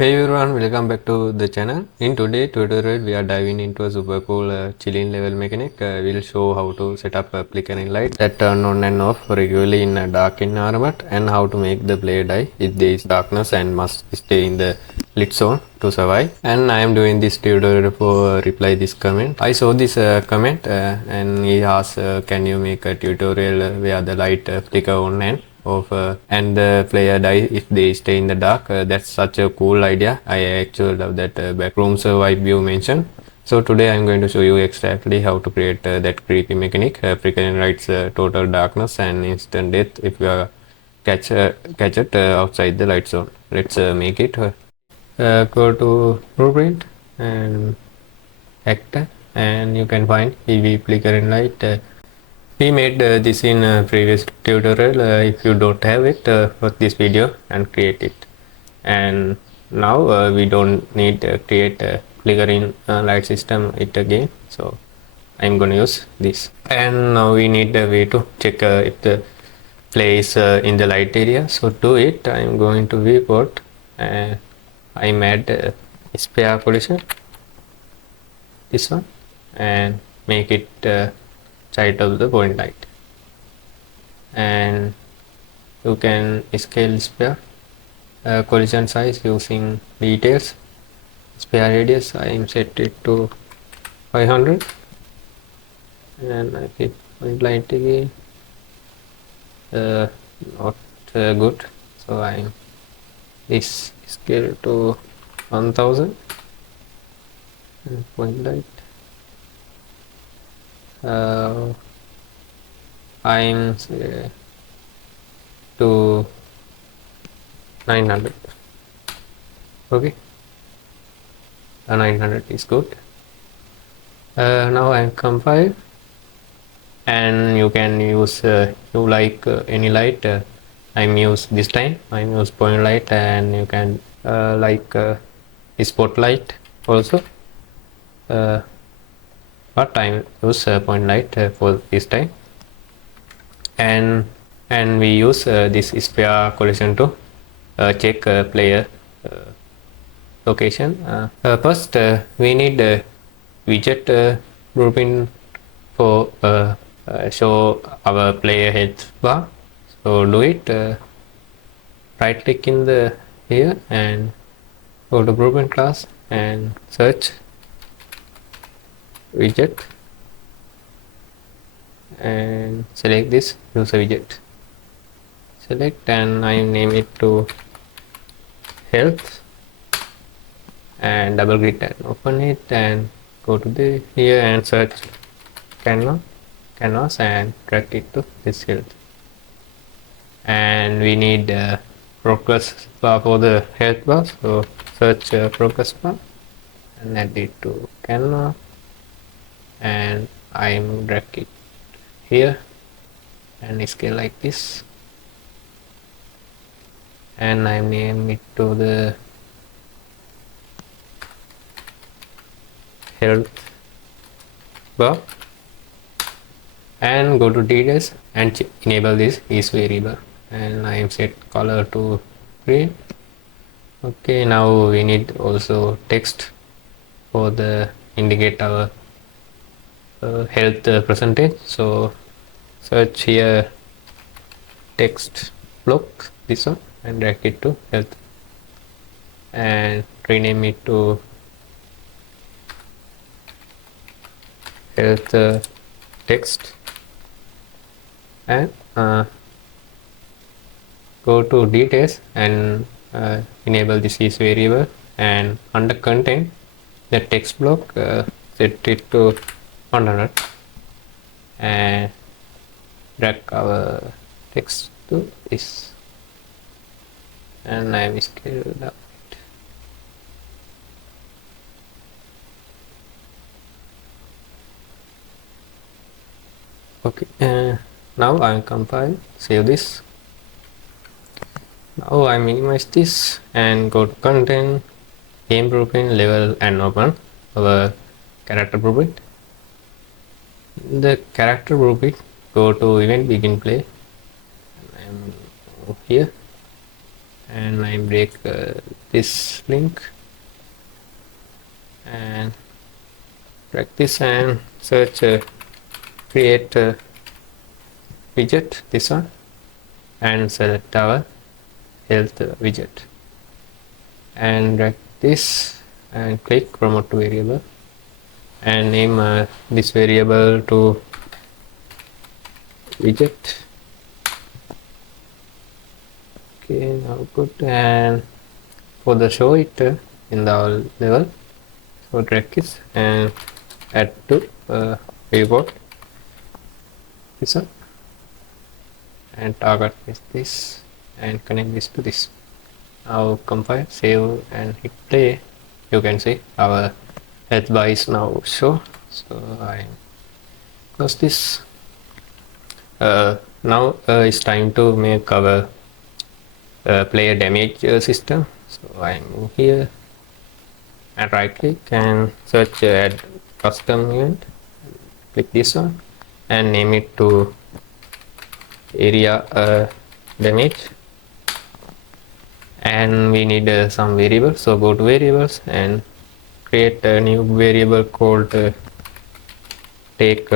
Hey everyone, welcome back to the channel. In today's tutorial, we are diving into a super cool chilling level mechanic. We'll show how to set up a flickering light that turn on and off regularly in a dark environment, and how to make the player die if there is darkness and must stay in the lit zone to survive. And I am doing this tutorial for reply this comment. I saw this comment and he asked, can you make a tutorial where the light flicker on and off and the player die if they stay in the dark? That's such a cool idea. I actually love that backrooms vibe you mentioned. So today I'm going to show you exactly how to create that creepy mechanic. Flickering lights, total darkness and instant death if you catch it outside the light zone. Let's make it. Go to blueprint and actor, and you can find EV flickering light. We made this in a previous tutorial. If you don't have it, watch this video and create it. And now we don't need to create a flickering light system it again, so I'm gonna use this. And now we need a way to check if the play is in the light area. So to it, I'm going to viewport and I made a sphere collision, this one, and make it side of the point light. And you can scale sphere collision size using details. Sphere radius I am set it to 500, and I hit point light again. Not good, so I am this scale to 1000 and point light. I'm to 900. Okay, 900 is good. Now I compile, and you can use you like any light. I'm use this time I'm use point light, and you can like spotlight also, but I use point light for this time. And we use this sphere collision to check player location. First we need a widget grouping for show our player health bar. So do it, right click in the here and go to grouping class and search widget and select this user widget. Select, and I name it to health, and double click and open it, and go to the here and search canvas and drag it to this health. And we need progress bar for the health bar, so search progress bar and add it to canvas, and I'm drag it here and scale like this, and I name it to the health bar, and go to details and enable this is variable, and I am set color to green. Okay, now we need also text for the indicate our health percentage. So search here text block, this one, and drag it to health and rename it to health text, and go to details and enable this is variable, and under content the text block set it to 100 and drag our text to this, and I am scaled up. Okay, now I compile, save this. Now I minimize this and go to content, game blueprint, level, and open our character blueprint. The character blueprint, go to event begin play, and I'm here and I break this link and drag this and search create widget, this one, and select our health widget and drag this and click promote to variable and name this variable to widget. Okay, now good. And for the show it in the level, so drag this and add to viewport, this one, and target is this and connect this to this. Now compile, save and hit play. You can see our health bar is now show. So I close this. Now it's time to make our player damage system. So I move here and right click and search add custom event. Click this one and name it to area damage. And we need some variables, so go to variables and create a new variable called take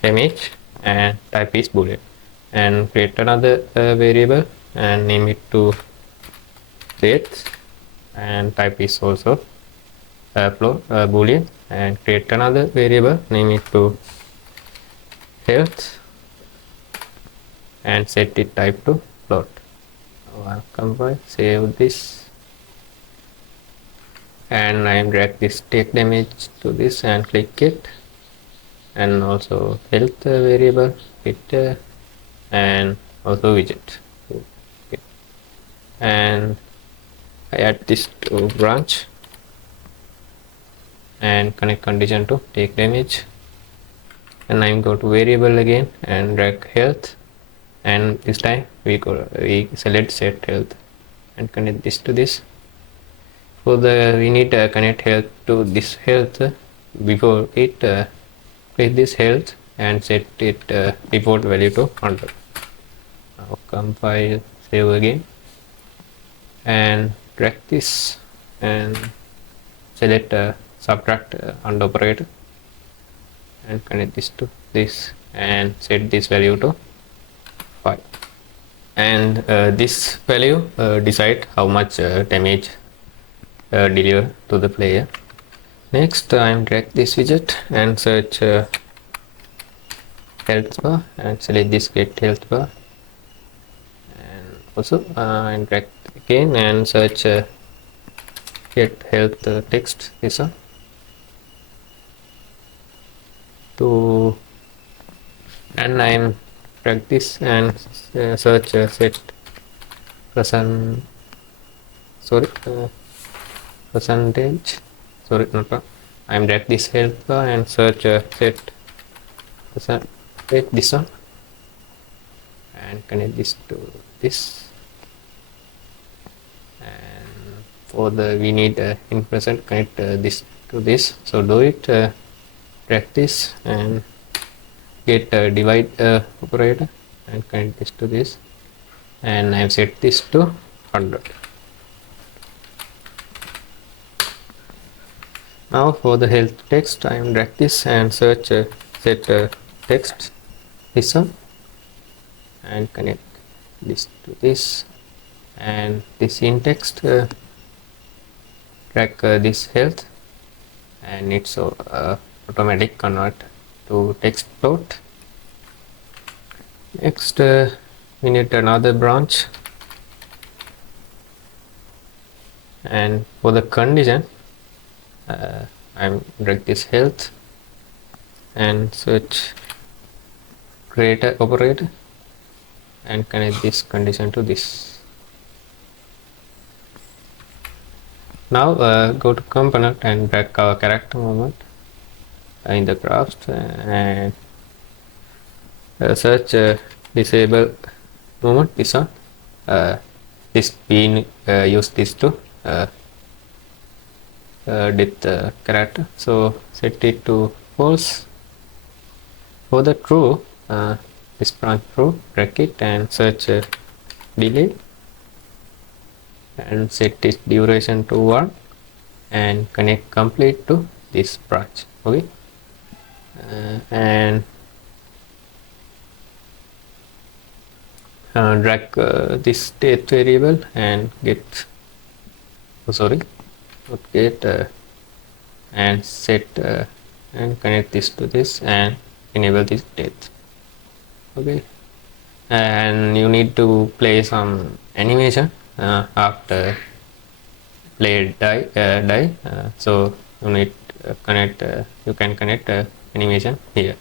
damage and type is boolean, and create another variable and name it to date and type is also boolean, and create another variable, name it to health and set it type to float. I'll compile, save this, and I drag this take damage to this and click it, and also health variable, hit and also widget. Okay. And I add this to branch and connect condition to take damage, and I go to variable again and drag health, and this time we select set health and connect this to this. For the we need to connect health to this health. Before it create this health and set it default value to 100. Now compile, save again and drag this and select subtract under operator and connect this to this and set this value to 5, and this value decide how much damage deliver to the player. Next I'm drag this widget and search health bar and select this get health bar, and also and drag again and search get health text, this one, to, and I'm drag this and search set percent, sorry percentage, sorry not I'm drag this health bar and search set percentage, this one, and connect this to this, and for the we need in present connect this to this, so do it, drag this and get divide operator and connect this to this, and I have set this to 100. Now for the health text I am drag this and search set text, this one, and connect this to this, and this in text drag this health and it's automatic convert to text float. Next we need another branch, and for the condition I'm drag this health and search create a operator and connect this condition to this. Now go to component and drag our character movement in the graphs and search disable movement, this one, this we use this to depth character, so set it to false. For the true, this branch true, drag it and search delay and set this duration to 1 and connect complete to this branch. Okay, and drag this state variable and get not get and set and connect this to this and enable this state. Okay, and you need to play some animation after play die, so you need connect you can connect animation here.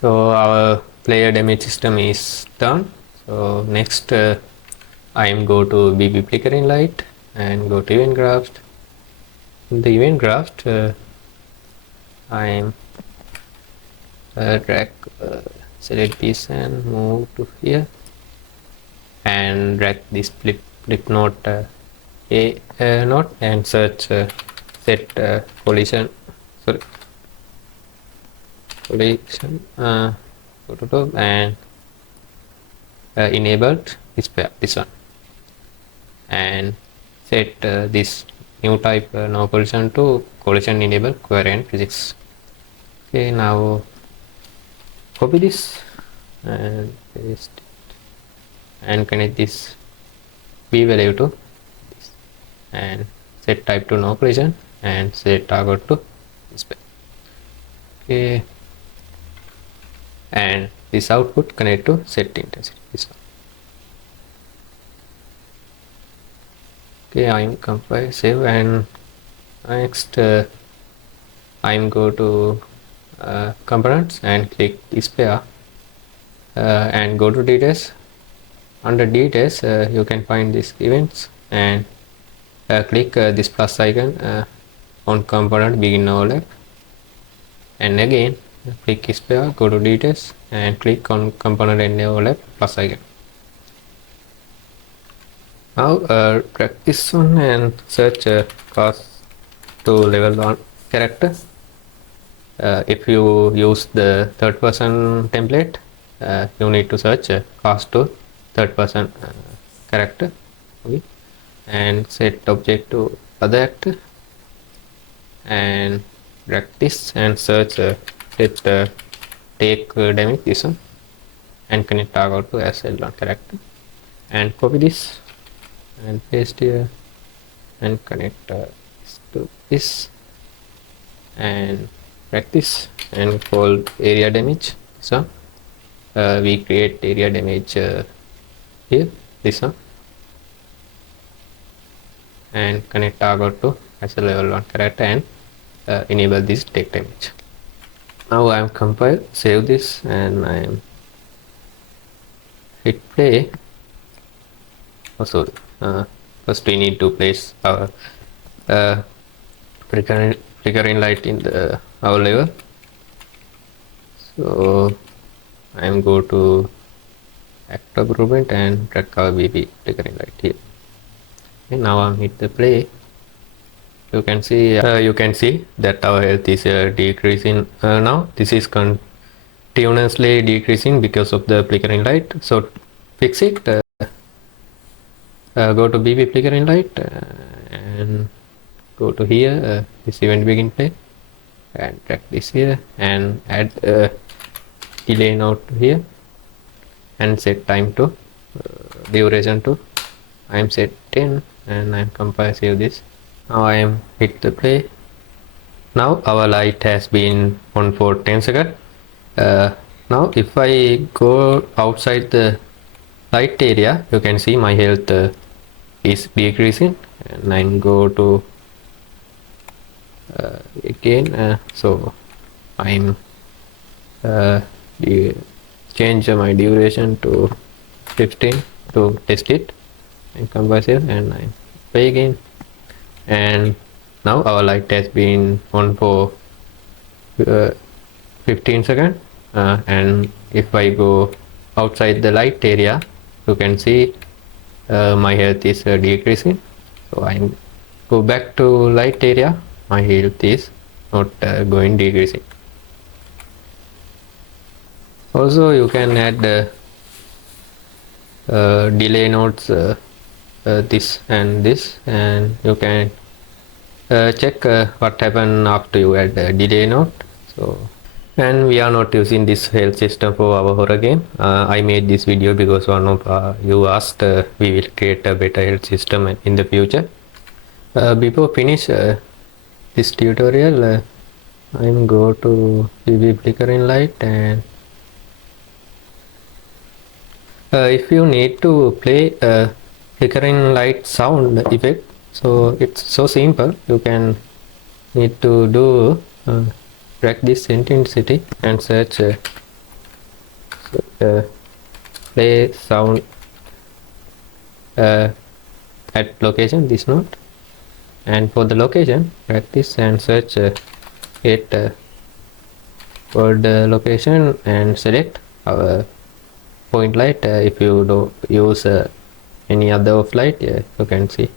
So our player damage system is done. So next I am go to BB flickering light and go to event graph. In the event graph I am drag select this and move to here and drag this flip node a node and search set collision go to top and enabled this pair, this one, and set this new type no collision to collision enable covariant physics. Okay, now copy this and paste it and connect this b value to this and set type to no collision and set target to this pair. Okay, and this output connect to set intensity, this one. Okay, I'm compile save and next I'm go to components and click this pair and go to details. Under details you can find these events and click this plus icon on component begin overlap, and again click this pair, go to details and click on component end overlap plus icon. Now drag this one and search cast to level 1 character. If you use the third person template, you need to search cast to third person character. Okay, and set object to other actor and drag this and search set take damage, this one, and connect target to as L1 character and copy this and paste here and connect this to this and practice and call area damage. So we create area damage here, this one, and connect target to as a level 1 character and enable this take damage. Now I am compile, save this, and I am hit play. Oh, sorry. First we need to place our flickering light in the our level. So I am go to actor groupment and drag our BB flickering light here. And now I'm hit the play. You can see that our health is decreasing now. This is continuously decreasing because of the flickering light. So fix it. Go to BB flickering light and go to here this event begin play and drag this here and add delay node here and set time to duration to I am set 10 and I am compile save this. Now I am hit the play. Now our light has been on for 10 seconds. Now if I go outside the light area, you can see my health is decreasing, and I go to again so I'm change my duration to 15 to test it and come back here and I play again, and now our light has been on for 15 seconds and if I go outside the light area, you can see my health is decreasing. So I go back to light area, my health is not going decreasing. Also you can add delay nodes this and this, and you can check what happened after you add a delay node. So, and we are not using this health system for our horror game. I made this video because one of you asked we will create a better health system in the future. Before finish this tutorial, I'm go to UV flickering light, and if you need to play a flickering light sound effect, so it's so simple. You can need to do drag this intensity and search play sound at location this node, and for the location drag this and search get for the location and select our point light. If you don't use any other off light, you can see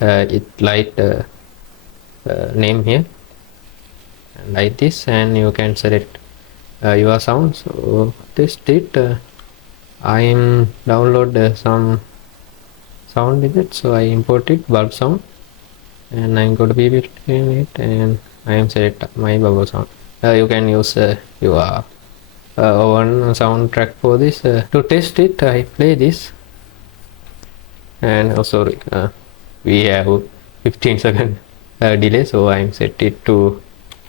it light name here, and like this, and you can select your sound. So test it. I'm download some sound effect, so I imported bulb sound, and I'm going to be between it, and I am select my bubble sound. You can use your one soundtrack for this. To test it, I play this, and oh sorry, we have 15-second delay, so I'm set it to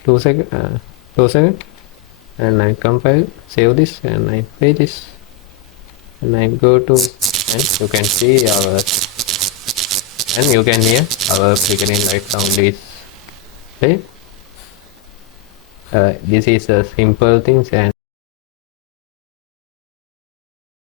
2 seconds, and I compile, save this, and I play this, and I go to, and you can see our, and you can hear our flickering light sound is play. This is a simple things, and